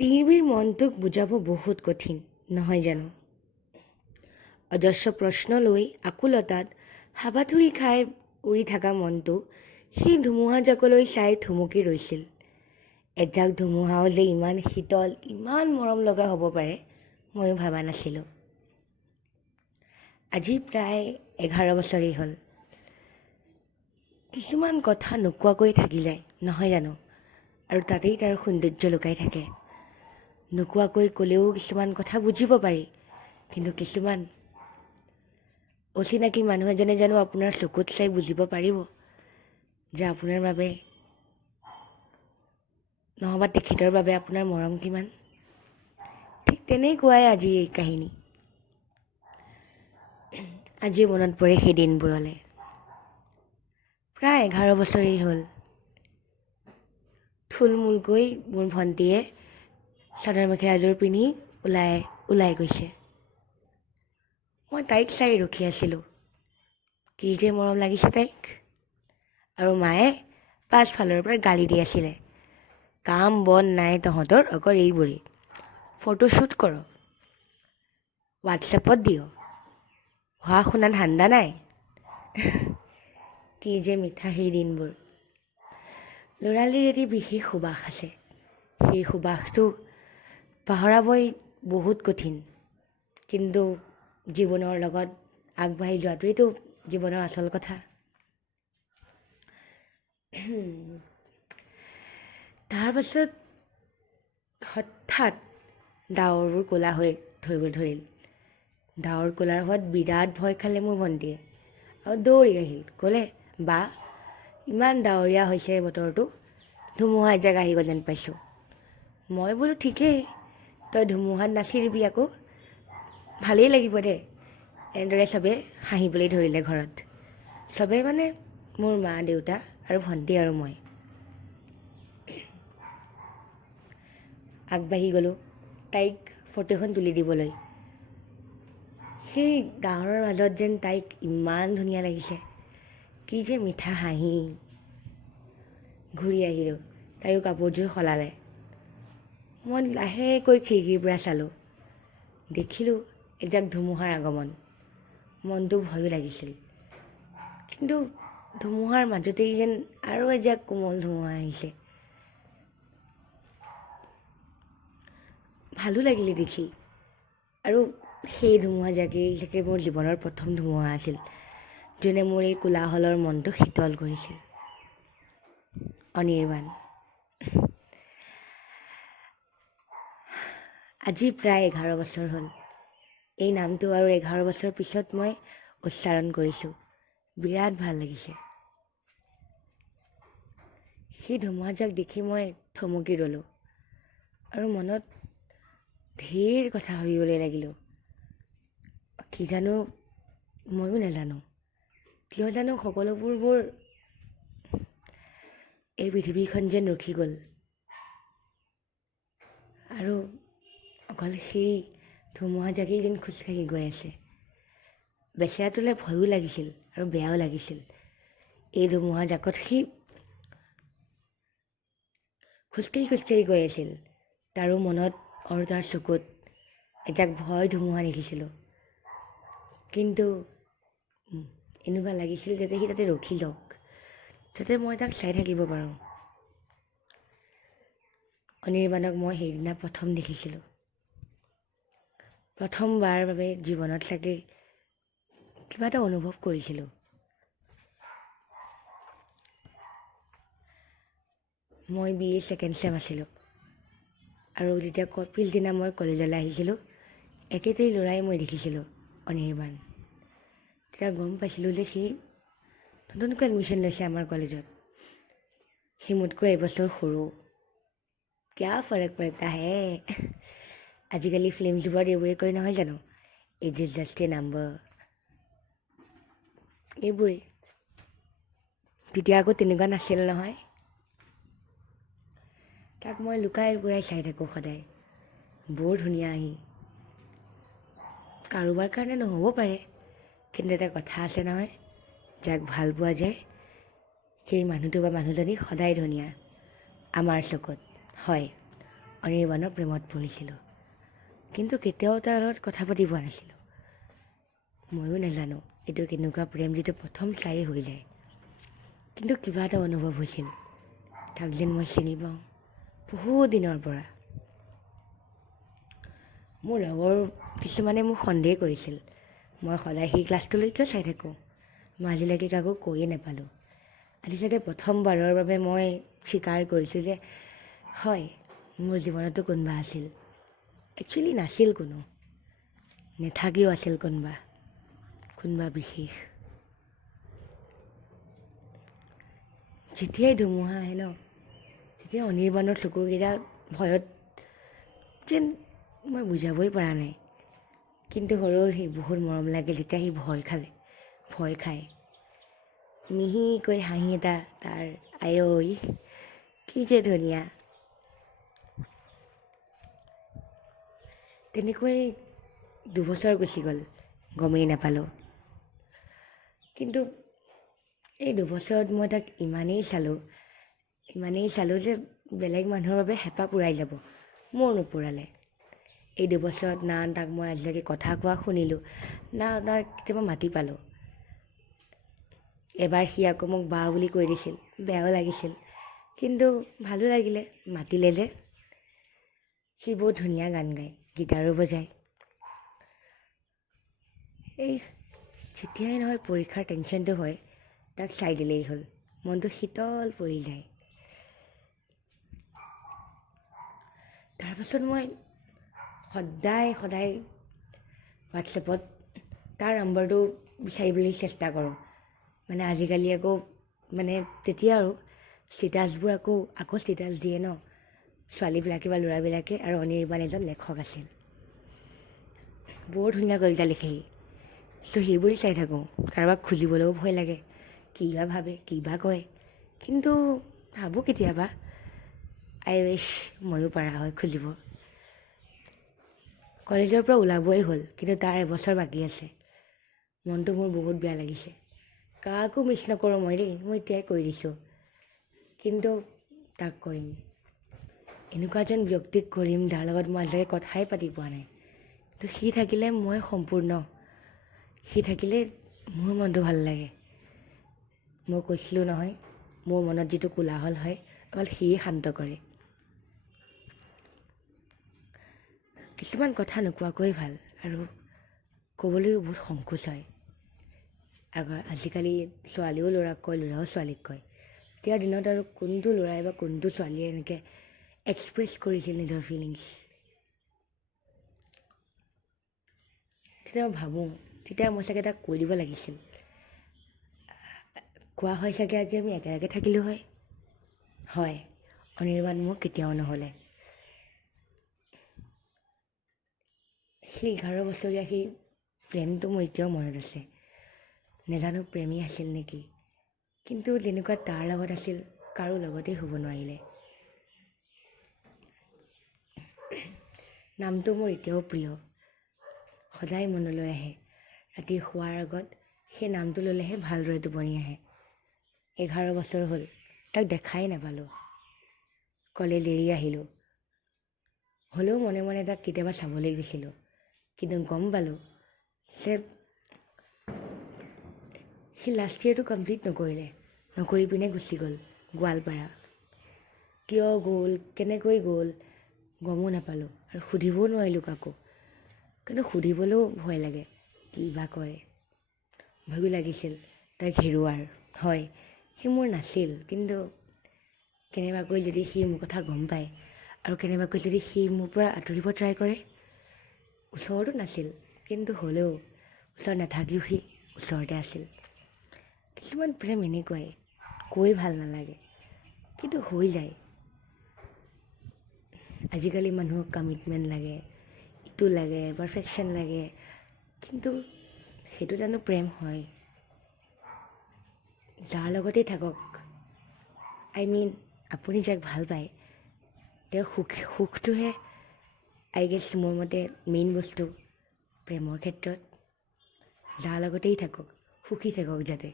তিৰবিৰ মনটোক বুজাব বহুত কঠিন নহয় জানো? অজস্ৰ প্ৰশ্ন লৈ আকুলতাত হাবাথুৰি খাই উৰি থকা মনটো সেই ধুমুহাজাকলৈ চাই থমকি ৰৈছিল। এজাক ধুমুহাও যে ইমান শীতল, ইমান মৰম লগা হ'ব পাৰে ময়ো ভবা নাছিলোঁ। আজি প্ৰায় 11 বছৰেই হ'ল। কিছুমান কথা নোকোৱাকৈ থাকি যায় নহয় জানো? আৰু তাতেই তাৰ সৌন্দৰ্য লুকাই থাকে। নোকোৱাকৈ ক'লেও কিছুমান কথা বুজিব পাৰি, কিন্তু কিছুমান অচিনাকি মানুহ এজনে জানো আপোনাৰ চকুত চাই বুজিব পাৰিব যে আপোনাৰ বাবে নহবা তেখেতৰ বাবে আপোনাৰ মৰম কিমান? ঠিক তেনেকুৱাই আজি এই কাহিনী। আজি মনত পৰে সেই দিনবোৰলৈ। প্ৰায় 11 বছৰেই হ'ল। থুলমূলকৈ মোৰ ভণ্টীয়ে চাদৰ মেখেলাযোৰ পিন্ধি ওলাই গৈছে। মই তাইক চাই ৰখি আছিলোঁ। কি যে মৰম লাগিছে তাইক। আৰু মায়ে পাছফালৰ পৰা গালি দি আছিলে, কাম বন নাই তহঁতৰ, অকল এইবোৰেই, ফটোশ্বুট কৰ, হোৱাটছএপত দিয়, পঢ়া শুনা ধান্দা নাই। কি যে মিঠা সেই দিনবোৰ। ল'ৰালিৰ এটি বিশেষ সুবাস আছে। সেই সুবাসটো পাহৰাবই বহুত কঠিন, কিন্তু জীৱনৰ লগত আগবাঢ়ি যোৱাটোৱেইতো জীৱনৰ আচল কথা। তাৰপাছত হঠাৎ ডাৱৰবোৰ ক'লা হৈ ধৰিল। ডাৱৰ ক'লাৰ হোৱাত বিৰাট ভয় খালে মোৰ ভণ্টীয়ে আৰু দৌৰি আহিল, ক'লে, বা ইমান ডাৱৰীয়া হৈছে বতৰটো, ধুমুহা এজাক আহি গ'ল যেন পাইছোঁ। মই বোলো ঠিকেই, তই ধুমুহাত নাচি দিবি আকৌ, ভালেই লাগিব দে। এনেদৰে চবেই হাঁহিবলৈ ধৰিলে ঘৰত। চবেই মানে মোৰ মা দেউতা আৰু ভণ্টী আৰু মই। আগবাঢ়ি গ'লোঁ তাইক ফটো এখন তুলি দিবলৈ। সেই ডাৱৰৰ মাজত যেন তাইক ইমান ধুনীয়া লাগিছে। কি যে মিঠা হাঁহি। ঘূৰি আহিলোঁ, তাইও কাপোৰযোৰ সলালে। মই লাহেকৈ খিৰিকীৰ পৰা চালোঁ, দেখিলোঁ এজাক ধুমুহাৰ আগমন। মনটো ভয়ো লাগিছিল, কিন্তু ধুমুহাৰ মাজতেই যেন আৰু এজাক কোমল ধুমুহা আহিছে। ভালো লাগিলে দেখি। আৰু সেই ধুমুহাজাকেই চাগে মোৰ জীৱনৰ প্ৰথম ধুমুহা আছিল, যোনে মোৰ এই কোলাহলৰ মনটো শীতল কৰিছিল। অনিৰ্বাণ। আজি প্ৰায় 11 বছৰ হ'ল। এই নামটো আৰু 11 বছৰ পিছত মই উচ্চাৰণ কৰিছোঁ। বিৰাট ভাল লাগিছে। সেই ধুমুহাজাক দেখি মই থমকি ৰ'লোঁ আৰু মনত ঢেৰ কথা ভাবিবলৈ লাগিলোঁ। কি জানো, ময়ো নাজানো কিয় জানো সকলোবোৰ এই পৃথিৱীখন যেন ৰখি গ'ল। আৰু অকল সেই ধুমুহাজাকেই যেন খোজকাঢ়ি গৈ আছে। বেচেৰাটোলৈ ভয়ো লাগিছিল আৰু বেয়াও লাগিছিল। এই ধুমুহাজাকত সি খোজকাঢ়ি গৈ আছিল। তাৰো মনত আৰু তাৰ চকুত এজাক ভয় ধুমুহা দেখিছিলোঁ। কিন্তু এনেকুৱা লাগিছিল যাতে সি তাতে ৰখি যাওক, যাতে মই তাক চাই থাকিব পাৰোঁ। অনিৰ্বাণক মই সেইদিনা প্ৰথম দেখিছিলোঁ। প্ৰথমবাৰ বাবে জীৱনত চাগে কিবা এটা অনুভৱ কৰিছিলোঁ। মই BA ছেকেণ্ড ছেম আছিলোঁ আৰু যেতিয়া পিছদিনা মই কলেজলৈ আহিছিলোঁ, একেটাই ল'ৰাই মই দেখিছিলোঁ, অনিৰ্বাণ। তেতিয়া গম পাইছিলোঁ যে সি নতুনকৈ এডমিশ্যন লৈছে আমাৰ কলেজত। সি মোতকৈ এবছৰ সৰু। কিয়া ফৰক পৰতা হে। আজিকালি ফিল্মছবোৰত এইবোৰে কয় নহয় জানো, age is just a number. এইবোৰেই। তেতিয়া আকৌ তেনেকুৱা নাছিল নহয়। তাক মই লুকাই চাই থাকোঁ সদায়। বৰ ধুনীয়া সি। কাৰোবাৰ কাৰণে নহ'ব পাৰে, কিন্তু এটা কথা আছে নহয়, যাক ভাল পোৱা যায় সেই মানুহটো বা মানুহজনী সদায় ধুনীয়া আমাৰ চকুত। হয়, অনিৰ্বাণৰ প্ৰেমত পৰিছিলোঁ, কিন্তু কেতিয়াও তাৰ লগত কথা পাতি পোৱা নাছিলোঁ। ময়ো নাজানো এইটো কেনেকুৱা প্ৰেম যিটো প্ৰথম চায়েই হৈ যায়, কিন্তু কিবা এটা অনুভৱ হৈছিল, তাক যেন মই চিনি পাওঁ বহুত দিনৰ পৰা। মোৰ লগৰ কিছুমানে মোক সন্দেহ কৰিছিল, মই সদায় সেই ক্লাছটোলৈকে চাই থাকোঁ। মই আজিলৈকে কাকো কৈয়ে নাপালোঁ। আজি চাগে প্ৰথমবাৰৰ বাবে মই স্বীকাৰ কৰিছোঁ যে হয়, মোৰ জীৱনতো কোনোবা আছিল। একচুৱেলি নাছিল কোনো, নেথাকিও আছিল কোনোবা বিশেষ। যেতিয়াই ধুমুহা আহে ন, তেতিয়া অনিৰ্বাণৰ চকুৰকেইটা ভয়ত যেন মই বুজাবই পৰা নাই। কিন্তু সৰু সি বহুত মৰম লাগে যেতিয়া সি ভয় খায়। মিহিকৈ হাঁহি এটা তাৰ, আঐ কি যে ধুনীয়া। তেনেকৈ 2 বছৰ গুচি গ'ল, গমেই নাপালোঁ। কিন্তু এই 2 বছৰত মই তাক ইমানেই চালোঁ যে বেলেগ মানুহৰ বাবে হেঁপাহ পূৰাই যাব, মোৰ নুপুৰালে। এই 2 বছৰত না তাক মই আজিলৈকে কথা কোৱা শুনিলোঁ, না তাক কেতিয়াবা মাতি পালোঁ। এবাৰ সি আকৌ মোক বা বুলি কৈ দিছিল, বেয়াও লাগিছিল, কিন্তু ভালো লাগিলে, মাতিলে যে। সি বহুত ধুনীয়া গান গায়, গীটাৰো বজায়। এই যেতিয়াই নহয় পৰীক্ষাৰ টেনশ্যনটো হয়, তাক চাই দিলেই হ'ল, মনটো শীতল পৰি যায়। তাৰপাছত মই সদায় হোৱাটছএপত তাৰ নম্বৰটো বিচাৰিবলৈ চেষ্টা কৰোঁ। মানে আজিকালি আকৌ তেতিয়া আৰু ষ্টেটাছবোৰ আকৌ ষ্টেটাছ দিয়ে ন ছোৱালীবিলাকে বা ল'ৰাবিলাকে, আৰু অনিৰ্বাণ এজন লেখক আছিল, বৰ ধুনীয়া কবিতা লিখে সি। চ' সেইবোৰ চাই থাকোঁ। কাৰোবাক খুজিবলৈও ভয় লাগে, কি বা ভাবে, কি বা কয়, কিন্তু ভাবোঁ কেতিয়াবা আই উইছ ময়ো পাৰা হয় খুজিব। কলেজৰ পৰা ওলাবই হ'ল, কিন্তু তাৰ এবছৰ বাকী আছে। মনটো মোৰ বহুত বেয়া লাগিছে। কাকো মিছ নকৰোঁ মই এতিয়াই কৈ দিছোঁ, কিন্তু তাক কৰিম। এনেকুৱা এজন ব্যক্তিক কৰিম যাৰ লগত মই আজিলৈকে কথাই পাতি পোৱা নাই। তো সি থাকিলে মই সম্পূৰ্ণ, সি থাকিলে মোৰ মনটো ভাল লাগে। মই কৈছিলোঁ নহয়, মোৰ মনত যিটো কোলাহল হয় অকল সিয়ে শান্ত কৰে। কিছুমান কথা নোকোৱাকৈ ভাল, আৰু ক'বলৈও বহুত সংকোচ হয়। আজিকালি ছোৱালীও ল'ৰাক কয়, ল'ৰাও ছোৱালীক কয়। তেতিয়াৰ দিনত আৰু কোনটো ল'ৰাই বা কোনটো ছোৱালীয়ে এনেকৈ এক্সপ্ৰেছ কৰিছিল নিজৰ ফিলিংছ। কেতিয়াবা ভাবোঁ, তেতিয়া মই চাগে তাক কৈ দিব লাগিছিল। কোৱা হয় চাগে আজি আমি একেলগে থাকিলোঁ হয়, অনিৰ্বাণ মোৰ কেতিয়াও নহ'লে। সেই 11 বছৰীয়া সেই প্ৰেমটো মোৰ এতিয়াও মনত আছে। নেজানো প্ৰেমেই আছিল নেকি, কিন্তু যেনেকুৱা তাৰ লগত আছিল কাৰো লগতেই হ'ব নোৱাৰিলে। নামটো মোৰ এতিয়াও প্ৰিয়, সদায় মনলৈ আহে। ৰাতি শোৱাৰ আগত সেই নামটো ল'লেহে ভালদৰে টোপনি আহে। 11 বছৰ হ'ল তাক দেখাই নাপালোঁ। কলেজ এৰি আহিলোঁ, হ'লেও মনে মনে তাক কেতিয়াবা চাবলৈ গৈছিলোঁ, কিন্তু গম পালোঁ যে সি লাষ্ট ইয়েৰটো কমপ্লিট নকৰি পিনে গুচি গ'ল গোৱালপাৰা। কিয় গ'ল, কেনেকৈ গ'ল গমো নাপালোঁ, আৰু সুধিবও নোৱাৰিলোঁ কাকো। কিন্তু সুধিবলৈও ভয় লাগে, কি বা কয়। ভয়ো লাগিছিল তাইক হেৰুৱাৰ। হয়, সি মোৰ নাছিল, কিন্তু কেনেবাকৈ যদি সি মোৰ কথা গম পায়, আৰু কেনেবাকৈ যদি সি মোৰ পৰা আঁতৰিব ট্ৰাই কৰে। ওচৰতো নাছিল, কিন্তু হ'লেও ওচৰত নাথাকিও সি ওচৰতে আছিল। কিছুমান প্ৰেম এনেকুৱাই, কৈ ভাল নালাগে, কিন্তু হৈ যায়। আজিকালি মানুহক কমিটমেণ্ট লাগে, ইটো লাগে, পাৰফেকশ্যন লাগে, কিন্তু সেইটো জানো প্ৰেম হয়? যাৰ লগতেই থাকক, আপুনি যাক ভাল পায় তেওঁৰ সুখটোহে মোৰ মতে মেইন বস্তু প্ৰেমৰ ক্ষেত্ৰত। যাৰ লগতেই থাকক, সুখী থাকক যাতে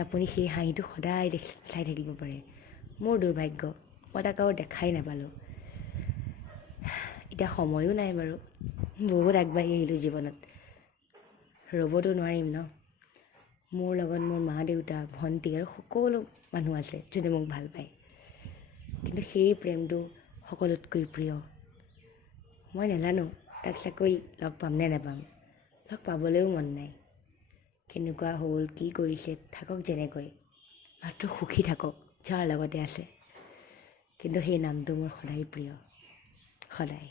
আপুনি সেই হাঁহিটো সদায় চাই থাকিব পাৰে। মোৰ দুৰ্ভাগ্য, মই তাক আৰু দেখাই নাপালোঁ। এতিয়া সময়ো নাই বাৰু, বহুত আগবাঢ়ি আহিলোঁ জীৱনত, ৰ'বতো নোৱাৰিম ন। মোৰ লগত মোৰ মা দেউতা ভণ্টি আৰু সকলো মানুহ আছে যোনে মোক ভাল পায়, কিন্তু সেই প্ৰেমটো সকলোতকৈ প্ৰিয়। মই নাজানো তাক চাকৈ লগ পাম নে নাপাম, লগ পাবলৈও মন নাই। কেনেকুৱা হ'ল, কি কৰিছে, থাকক যেনেকৈ, মাত্ৰ সুখী থাকক যাৰ লগতে আছে। কিন্তু সেই নামটো মোৰ সদায় প্ৰিয়, সদায়।